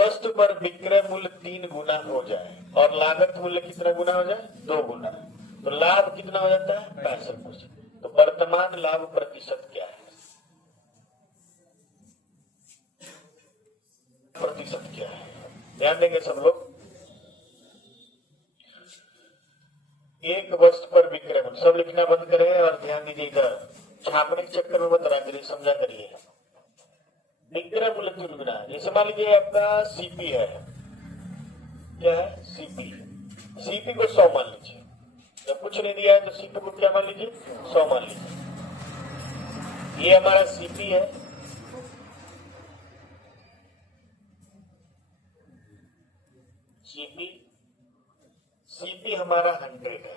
वस्तु पर विक्रय मूल्य 3 गुना हो जाए और लागत मूल्य कितना गुना हो जाए? 2 गुना, तो लाभ कितना हो जाता है? 65%। तो वर्तमान लाभ प्रतिशत क्या है? प्रतिशत क्या है? ध्यान देंगे सब लोग। एक वस्तु पर विक्रय मूल्य, सब लिखना बंद करें और ध्यान दीजिए इधर, छापने के चक्कर में मत रहा करिए, समझा करिए। विक्रय मूल्य 3 गुना, जैसे मान लीजिए आपका सीपी है, क्या है? सीपी। सीपी को 100 मान लीजिए, जब कुछ नहीं दिया है तो सीपी को क्या मान लीजिए? 100 मान लीजिए। ये हमारा सीपी है, सीपी हमारा 100 है,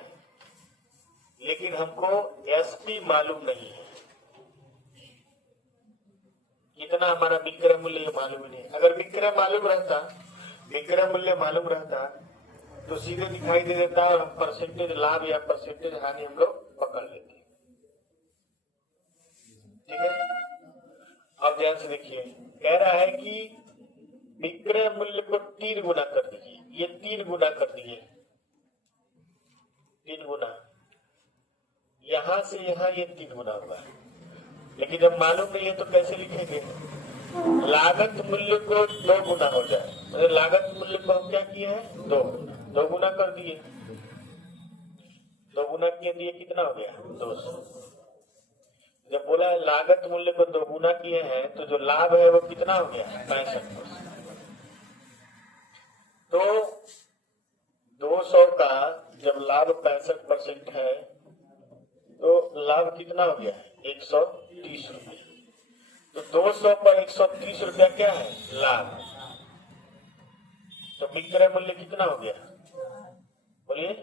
लेकिन हमको एसपी मालूम नहीं है कितना हमारा विक्रय मूल्य, मालूम ही नहीं। अगर विक्रय मूल्य मालूम रहता तो सीधे दिखाई दे देता और हम परसेंटेज लाभ या परसेंटेज हानि हम लोग पकड़ लेते। ठीक है, अब ध्यान से देखिए, कह रहा है कि विक्रय मूल्य को 3 गुना कर दीजिए। ये 3 गुना कर दिए, 3 गुना, यहां से यहां ये 3 गुना हुआ, लेकिन जब मालूम नहीं है तो कैसे लिखेंगे? लागत मूल्य को 2 गुना हो जाए, मतलब लागत मूल्य को हम क्या किए हैं? 2 गुना कर दिए। 2 गुना किए, कितना हो गया? 200। जब बोला लागत मूल्य को 2 गुना किए हैं तो जो लाभ है वो कितना हो गया? 65%। तो 200 का जब लाभ 65% है तो लाभ कितना हो गया? 130 रुपया। तो 200 पर 130 रुपया क्या है? लाभ। तो विक्रय मूल्य कितना हो गया? बोलिए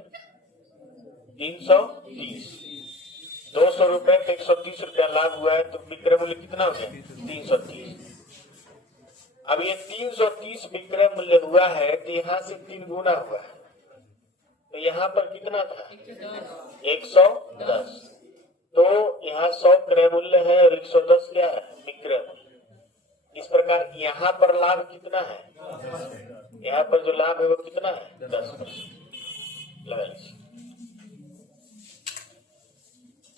330। 200 रुपए पे 130 रुपया लाभ हुआ है, तो विक्रय मूल्य कितना हो गया? 330। अब ये 330 विक्रय मूल्य हुआ है तो यहाँ से 3 गुना हुआ है, तो यहाँ पर कितना था? 110। तो यहाँ 100 क्रय मूल्य है और 110 क्या है? विक्रय मूल्य। इस प्रकार यहाँ पर लाभ कितना है? यहाँ पर जो लाभ है वो कितना है? 10%। लगा लीजिए,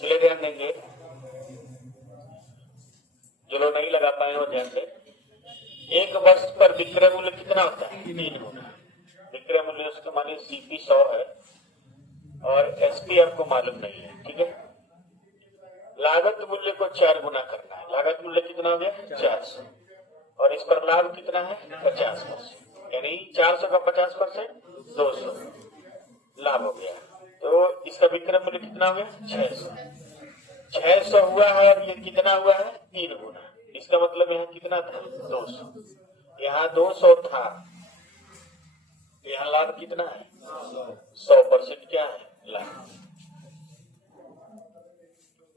चलिए ध्यान देंगे, जो लोग नहीं लगा पाए हो ध्यान से। एक वस्तु पर विक्रय मूल्य कितना होता है? 3 गुना। विक्रय मूल्य उसका मानिए सीपी 100 है और एसपी आपको मालूम नहीं है, ठीक है। लागत मूल्य को 4 गुना करना है। लागत मूल्य कितना हो गया? 400, और इस पर लाभ कितना है? 50%, यानी 400 का 50% 200 लाभ हो गया। तो इसका विक्रय मूल्य कितना हो गया? 600। 600 हुआ है और ये कितना हुआ है? 3 गुना। इसका मतलब यहाँ कितना था? 200। यहाँ 200 था, यहाँ लाभ कितना है? 100% क्या है? लाभ।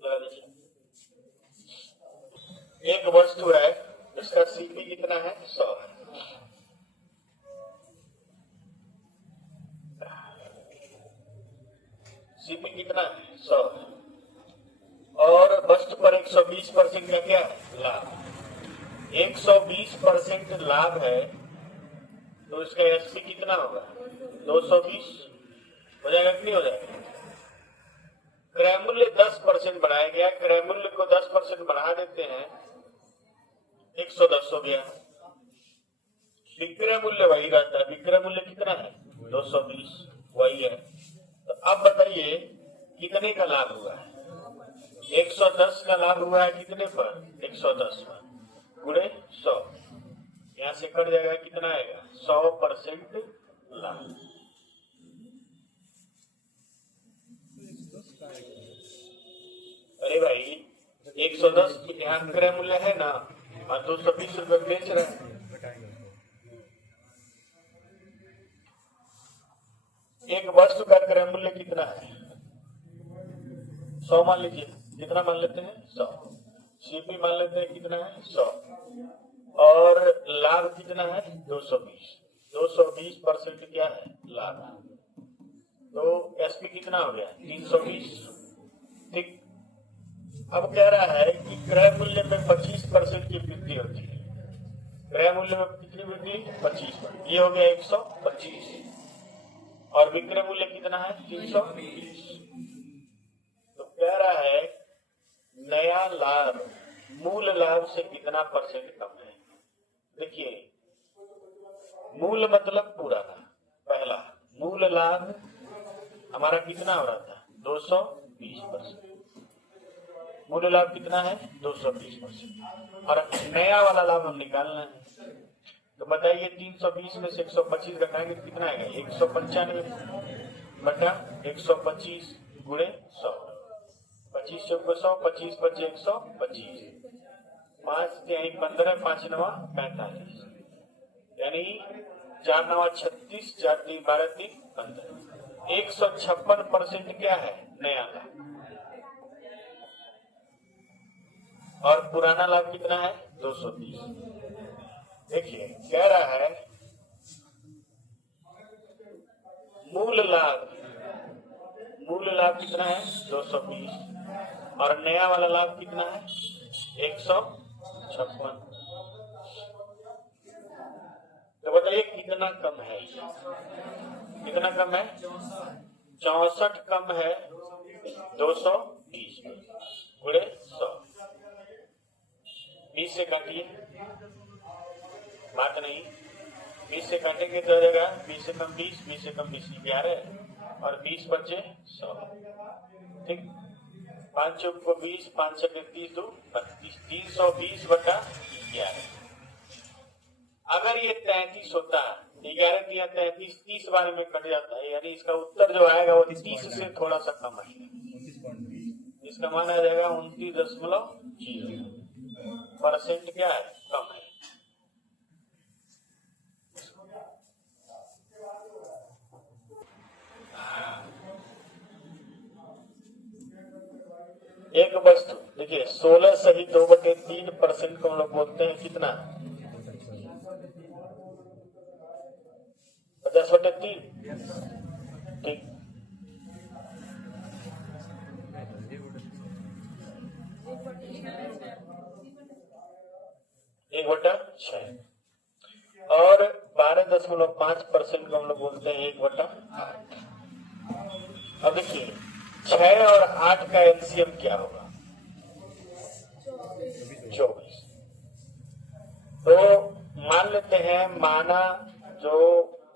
लगा दीजिए, एक वस्तु है, इसका सीपी कितना है? 100 है। सीपी कितना है? 100 है, और वस्तु पर 120% का क्या है? लाभ। 120% लाभ है तो इसका एसपी कितना होगा? 220 हो जाएगा कि नहीं हो जाएगा? क्रय मूल्य 10% बढ़ाया गया, क्रय मूल्य को 10% बढ़ा देते हैं, 110 हो गया। विक्रय मूल्य वही रहता है, विक्रय मूल्य कितना है? 220 वही है। तो अब बताइए कितने का लाभ हुआ है? 110 का लाभ हुआ है कितने पर? 110 पर, गुणे 100, यहां से कट जाएगा, कितना आएगा? 100% लाभ। अरे भाई 110 यहाँ क्रय मूल्य है ना, और 220 रुपए बेच रहे हैं। एक वस्तु का क्रय मूल्य कितना है? 100 मान लीजिए, कितना मान लेते हैं? 100। सीपी मान लेते हैं कितना है? 100, और लाभ कितना है? 220। 220% क्या है? लाभ। तो एसपी कितना हो गया? 320। ठीक। अब कह रहा है कि क्रय मूल्य में 25% की वृद्धि होती है। क्रय मूल्य में कितनी वृद्धि? 25%। ये हो गया 125 और विक्रय मूल्य कितना है? 320। तो कह रहा है नया लाभ मूल लाभ से कितना परसेंट कम है। देखिए मूल मतलब पुराना, पहला मूल लाभ हमारा कितना हो रहा था? 220%। मूल लाभ कितना है? 220%। और नया वाला लाभ हम निकालना है। तो बताइए 320 में से 125 घटाएंगे तो कितना आएगा? 195 बटा 125 गुणे 100। 25 चौको 100, 25 बचे 125, 5 तिहाई 15, 5 नवा 45, यानी 4 नवा 36, 4 3 12 3 15। 156% क्या है? नया लाभ। और पुराना लाभ कितना है? 230। देखिए कह रहा है मूल लाभ कितना है? 220 और नया वाला लाभ कितना है? 156। तो बताइए कितना कम है? कितना कम है? 64 कम है 220 गुणे 100। 20 से काटिए, बात नहीं। 20 से काटेंगे तो हो जाएगा 20 से कम 20, 20 से कम 20 11 और 20 बचे 100। ठीक, 5 चौक को 20, 5 से 30 2 32, 320 बटा 11। अगर ये 33 होता, 11 दिया 33, 30 बार में कट जाता है, यानी इसका उत्तर जो आएगा वो 30 से थोड़ा सा कम आएगा। इसका मान आ जाएगा 29.0%। क्या है? कम है। एक वस्तु देखिए 16 सही 2/3% को हम लोग बोलते हैं कितना? 50/3। ठीक, एक बटा 6 और 12.5% को हम लोग बोलते हैं 1/8। अब देखिए 6 और 8 का एलसीएम क्या होगा? 24। तो मान लेते हैं माना जो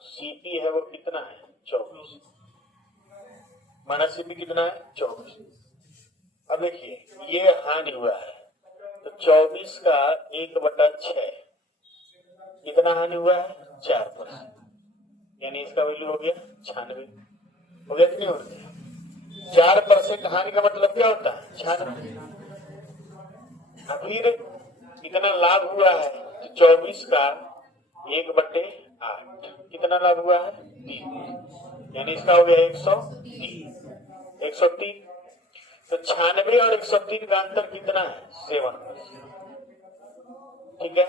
सीपी है वो कितना है? 24। माना सीपी कितना है? 24। अब देखिए ये हानि हुआ है तो 24 का 1/6 कितना हानि हुआ है? 4%, यानी इसका वैल्यू हो गया 96। हो गया कि नहीं हो गया? 4% हानि का मतलब क्या होता है? 96। फिर कितना लाभ हुआ है? तो 24 का 1/8 कितना लाभ हुआ है? 3, यानी इसका हो गया 103। 103 तो 96 और 103 का अंतर कितना है? 7%। ठीक है,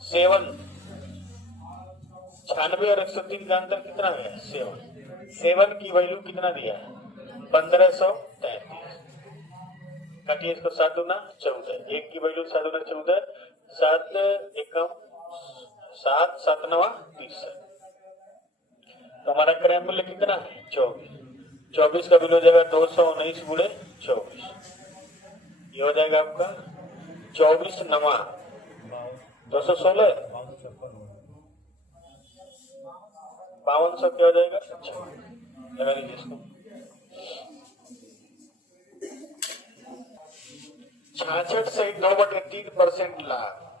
7। 96 और 103 का अंतर कितना है? 7 की वैल्यू कितना दिया है? 1533। काटिए इसको 7 दूना 14, 1 की वैल्यू 7 दूना 14, 7 एकम 7, 7 नवा 30। तो हमारा क्रय मूल्य कितना है? 24। 24 का वैल्यू हो जाएगा 219 गुणे 24। ये हो जाएगा आपका 24 नवा 216, 5200 क्या हो जाएगा? लगा लीजिए इसको। 66 से 2/3% लाभ।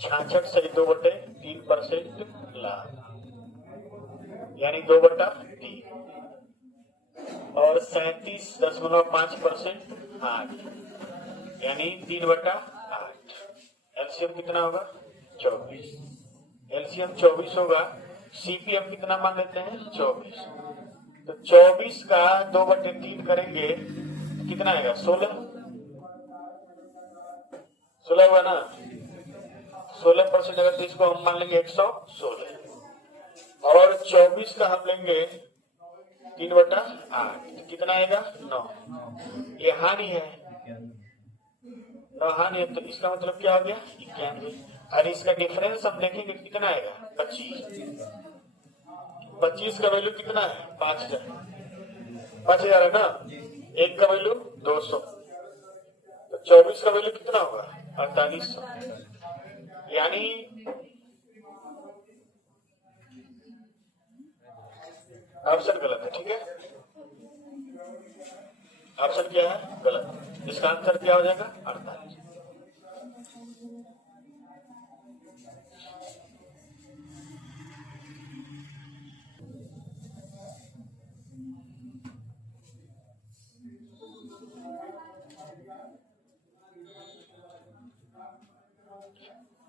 66 से 2/3% लाभ, यानी 2/3 और 37.5% हानि, यानी 3/8। एलसीएम कितना होगा? 24। एलसीएम 24 होगा। सीपीएम कितना मान लेते हैं? 24। तो 24 का 2/3 करेंगे कितना आएगा? 16। 16 हुआ ना? 16% अगर तो इसको हम मान लेंगे 116 और 24 का हम लेंगे 3/8 कितना आएगा? 9। ये हानि है। हानि, तो इसका मतलब क्या हो गया 91। और इसका डिफरेंस हम देखेंगे कितना आएगा 25। 25 का वैल्यू कितना है 5000, 5000 है ना। एक का वैल्यू 200, तो 24 का वैल्यू कितना होगा 4800। यानी ऑप्शन गलत है। ठीक है, ऑप्शन क्या है गलत। इसका आंसर क्या हो जाएगा 48।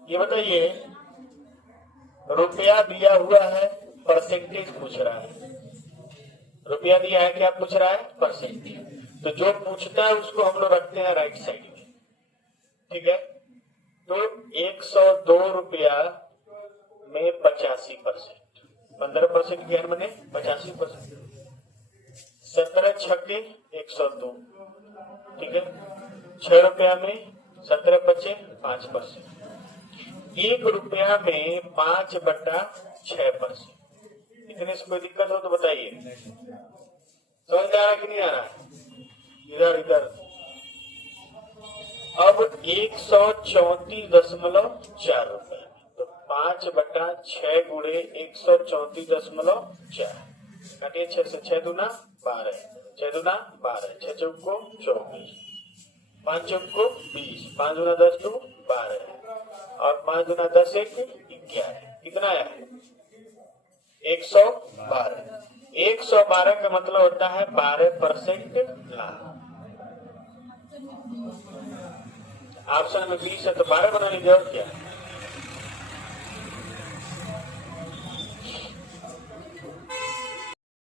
ये बताइए, रुपया दिया हुआ है, परसेंटेज पूछ रहा है। रुपया दिया है, क्या पूछ रहा है परसेंटेज। तो जो पूछता है उसको हम लोग रखते हैं राइट साइड में। ठीक है, तो 102 रुपया में 85%, 15% ज्ञान बने 85%। 17 छक्के 102। ठीक है, 6 रुपया में 17 बचे 5%। 1 रुपया में 5/6%। इतने से कोई दिक्कत हो तो बताइए। समझ में आ रहा है कि नहीं आ रहा है? इधर इधर। अब 134.4 रुपए, तो 5/6 गुणे 134.4 काटिए। 6 से 6 दूना 12, 6 दूना 12, 6 चौक को 24, 5 चौक को 20, 5 दूना 10 तो 12, और 5 दूना 10 1 11। कितना है 112। 112 का मतलब होता है 12% लाभ। ऑप्शन में 20 है तो 12 बना लीजिए और क्या।